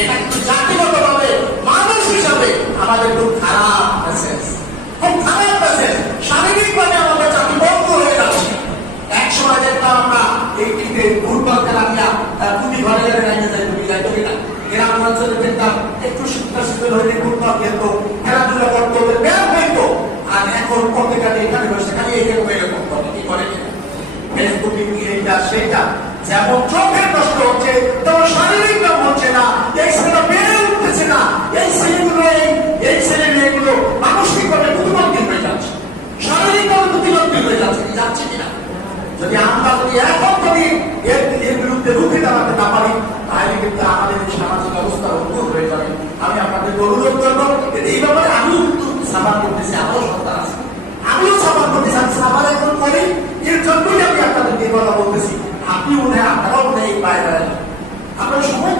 এটা কিন্তু জাতিগতভাবে মানুষ হিসাবে আমাদের খুব খারাপ মেসেজ, খুব খারাপ মেসেজ। শারীরিকভাবে আমাদের জাতি বন্ধ হয়ে যাচ্ছে। একসময় দেখতাম আমরা এই টিতে ফুটবল খেলা দিয়া তুমি ঘরে ঘরে রাইতে যাই, তুমি যাইতো কিনা? গ্রাম অঞ্চলে দেখতাম একটু শিক্ষা শিবির হইলে ফুটবল খেলতো, খেলাধুলা করতো, ব্যায়াম হইতো। আর এখন পত্রিকাতে এখানে বসে খালি এরকম এরকম করে কি করে কিনা? ফেসবুকে এইটা সেটা, যেমন চোখের কষ্ট হচ্ছে তেমন শারীরিক নাম হচ্ছে না। এই ছেলেটা বেড়ে উঠতেছে না। এই ছেলেগুলো এই ছেলে মেয়েগুলো মানসিকভাবে প্রতিবন্ধী হয়ে যাচ্ছে, শারীরিকভাবে প্রতিবন্ধী হয়ে যাচ্ছে। কি যাচ্ছে কিনা? যদি আমরা যদি এখন যদি এর বিরুদ্ধে রুখে দাঁড়াতে না পারি, তাহলে কিন্তু আমাদের সামাজিক অবস্থা অদ্ভুত হয়ে যাবে। আমি আপনাদেরকে অনুরোধ করবো, এই ব্যাপারে আমিও কিন্তু সাবান করতেছি, আমারও সন্তান আছে, আমিও সাবান করতেছি। আমি সাবান এখন করি, এর জন্যই আমি আপনাদেরকে এই কথা বলতেছি। আপনি মনে হয় আপনারাও মনে হয় এই বাইরে আপনার সময়